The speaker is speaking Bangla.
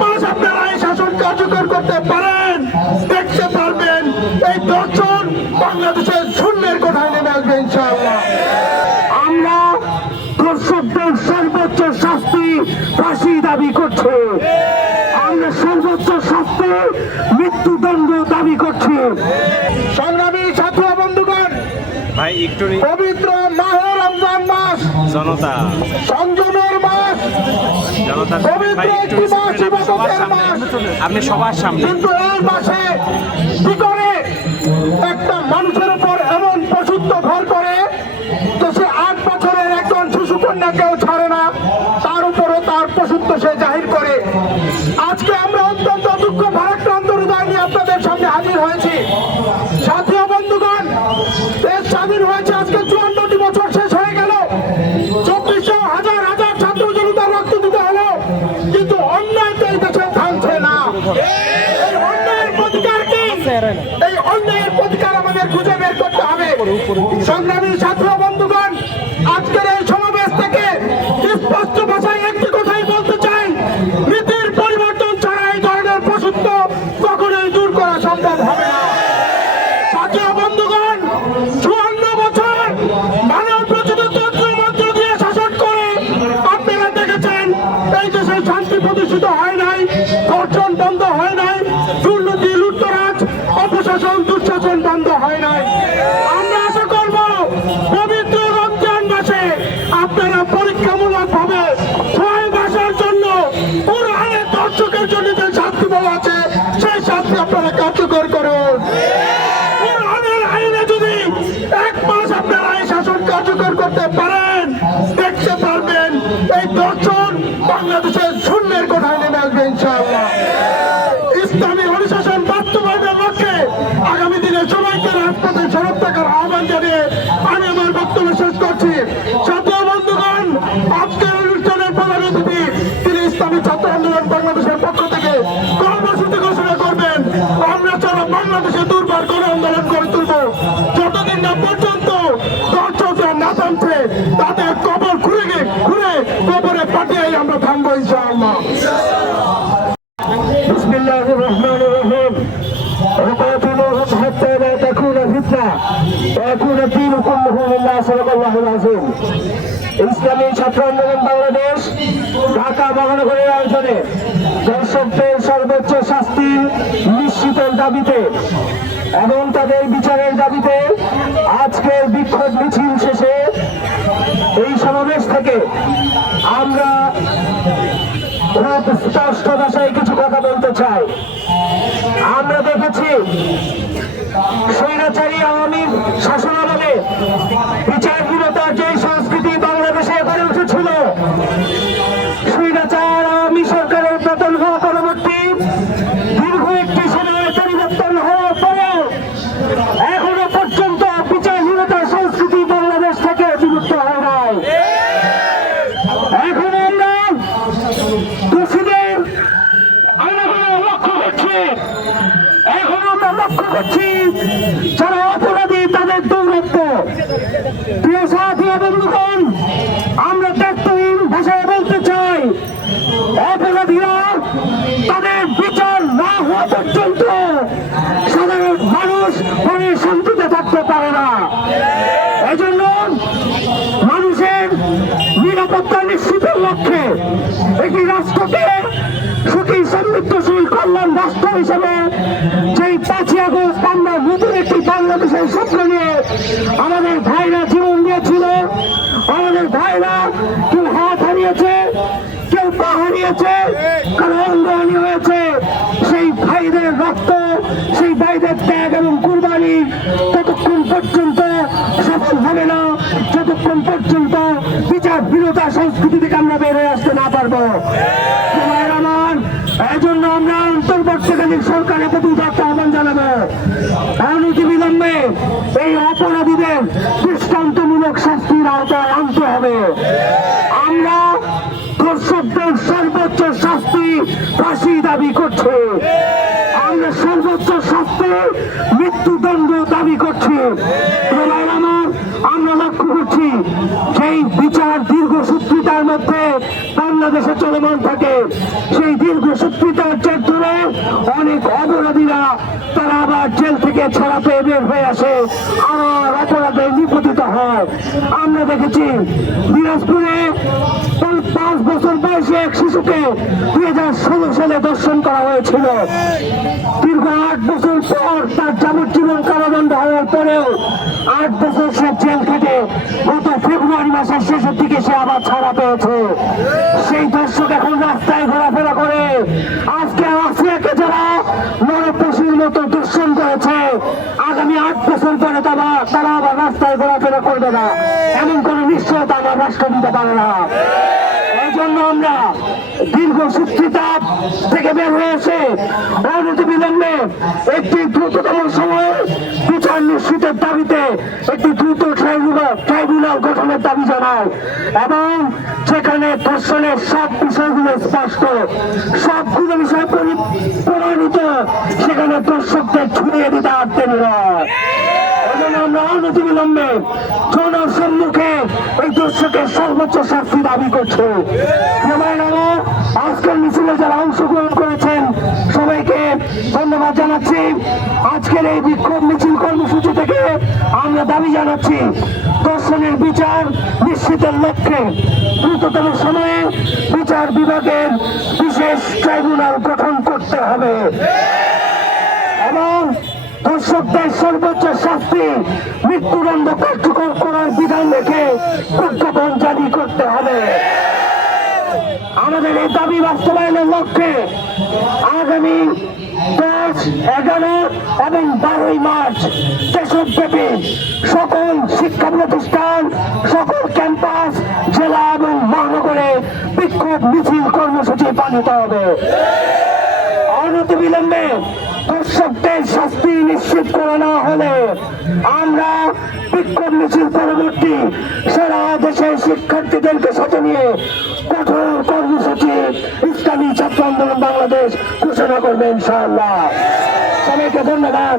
মাস আপনারা এই শাসন কার্যকর করতে পারেন দেখতে পারবেন এই দর্শন বাংলাদেশের শূন্যের নেমে আসবে ইনশাআল্লাহ। সর্বোচ্চ শাস্তি ফাঁসি দাবি করছে। আমরা সর্বোচ্চ শাস্তি মৃত্যুদণ্ড দাবি করছি। সংগ্রামী ছাত্র বন্ধুগণ ভাই একটু পবিত্র মাহের রমজান মাস। জনতা। সংযম ভাই একটু আপনি সবার সামনে আপনি সবার সামনে। কিন্তু এই মাসে কি করে একটা মানুষের উপর এমন পশুত্ব ভর করে তো সে আট বছরের একজন শিশু কন্যাকেও ছাড়ে না। তার উপরও তার পশুত্ব সে জাহির করে। সংগ্রামী ছাত্র বন্ধুগণ, আজকের এই সমাবেশ থেকে স্পষ্ট ভাষায় একটি কথাই বলতে চাই। নীতির পরিবর্তন ছাড়া এই ধরনের প্রসূত্ব কখনোই দূর করা সম্ভব হবে না। সাথীয় বন্ধুগণ, চুয়ান্ন বছর মানব রচিত দিয়ে শাসন করে আপনারা দেখেছেন, এই দেশে শান্তি প্রতিষ্ঠিত হয় নাই। কার্যকর করতে পারেন ইসলামী ছাত্র আন্দোলন বাংলাদেশ, ঢাকা মহানগরের আয়োজনে দর্শকদের সর্বোচ্চ শাস্তি নিশ্চিতের দাবিতে এবং তাদের বিচারের দাবিতে আজকের বিক্ষোভ মিছিল শেষে এই সমাবেশ থেকে আমরা খুব স্পষ্ট ভাষায় স্বৈরাচারী আওয়ামী শাসনামলে বিচারহীনতার যে সংস্কৃতি করছি। যারা অপরাধী, তাদের দৌরত্ব প্রিয় সাথী বন্ধুগণ, আমরা দায়িত্বহীন ভাষায় বলতে চাই, অপরাধীরা তাদের বিচার না হওয়া পর্যন্ত সাধারণ মানুষ মনে শান্তিতে থাকতে পারে না। এজন্য মানুষের নিরাপত্তা নিশ্চিতের লক্ষ্যে একটি রাষ্ট্রকে সুখী, সমৃদ্ধশীল কল্যাণ রাষ্ট্র হিসেবে বাংলাদেশের স্বপ্ন নিয়ে আমাদের ভাইরা জীবন দিয়েছিল। আমাদের ভাইরা কেউ হাত হারিয়েছে, কেউ পা হারিয়েছে, কারও অঙ্গহানি হয়েছে। সেই ভাইদের রক্ত, সেই ভাইদের ত্যাগ এবং কুরবানি ততক্ষণ পর্যন্ত সফল হবে না। যতক্ষণ পর্যন্ত বিচার বিরোধা সংস্কৃতি থেকে আমরা বের আসতে না পারব। ভাইয়ের আমার অন্তর্বর্তীকালীন সরকারের প্রতি আহ্বান জানাব। এই অপরাধীদের দৃষ্টান্তমূলক শাস্তির আওতায় আনতে হবে। আমরা দর্শকদের সর্বোচ্চ শাস্তি ফাঁসি দাবি করছে। আমরা সর্বোচ্চ শাস্তি মৃত্যুদণ্ড দাবি করছি। আমার লক্ষ্য করছি সেই বিচার দীর্ঘ দীর্ঘসূত্রিতার মধ্যে বাংলাদেশে চলমান থাকে, সেই দীর্ঘসূত্রিতার জের ধরে অনেক অপরাধীরা তারা আবার জেল থেকে ছাড়া পেয়ে বের হয়ে আসে আর অপরাধে নিপতিত হয়। আমরা দেখেছি দিনাজপুরে পাঁচ বছর বয়সে এক শিশুকে দুই হাজার ষোলো সালে দর্শন করা হয়েছিল। দীর্ঘ আট বছর পর তার যাবজ্জীবন কারাদণ্ড হওয়ার পরেও আট বছর সে জেল খেটে। গত ফেব্রুয়ারি মাসের শেষের দিকে সে আবার ছাড়া পেয়েছে। সেই দর্শক এখন রাস্তায় ঘোরাফেরা করে। আজকে আসিয়াকে যারা মনে নরপশুর মতো দর্শন করেছে, আগামী আট বছর পরে তারা তারা আবার রাস্তায় ঘোরাফেরা করবে না। এমন কোন নিশ্চয়তা আমার রাষ্ট্র দিতে পারে না। এই জন্য আমরা দীর্ঘ সুস্থিতাপ থেকে বের হয়েছে অনতি বিলম্বে একটি দ্রুততম সময়ে একটি দ্রুত ট্রাইব্যুনাল গঠনের দাবি জানায় এবং সেখানে ধর্ষণের সব বিষয়গুলো স্পষ্ট, সবগুলো বিষয় প্রমাণিত, সেখানে দর্শকদের ছুঁয়ে দিতে আটতে আমরা অনতি বিলম্বে জনের সম্মুখে এই দর্শকের সর্বোচ্চ শাস্তি দাবি করছে। আজকের মিছিলে যারা অংশগ্রহণ করেছেন ধন্যবাদ জানাচ্ছি। আজকের এই বিক্ষোভ মিছিল কর্মসূচি থেকে আমরা দাবি জানাচ্ছি, দর্শনের বিচার নিশ্চিতের লক্ষ্যে দ্রুততম সময়ে বিচার বিভাগের বিশেষ ট্রাইব্যুনাল গঠন করতে হবে। এবং দর্শকদের সর্বোচ্চ শাস্তি, মৃত্যুদণ্ড কার্যকর করার বিধান রেখে প্রজ্ঞাপন জারি করতে হবে। আমাদের এই দাবি বাস্তবায়নের লক্ষ্যে আগামী দশ, এগারো এবং বারোই মার্চ দেশব্যাপী সকল শিক্ষা প্রতিষ্ঠান সকল ক্যাম্পাস, জেলা এবং মহানগরে বিক্ষোভ মিছিল কর্মসূচি পালিত হবে। অনতি বিলম্বে দর্শকদের শাস্তি নিশ্চিত করে না হলে আমরা বিক্ষোভ মিছিল পরবর্তী সারা দেশের শিক্ষার্থীদেরকে সাথে নিয়ে কঠোর কর্মসূচি, ইসলামী ছাত্র আন্দোলন বাংলাদেশ ঘোষণা করবে ইনশাআল্লাহ। সবাইকে ধন্যবাদ।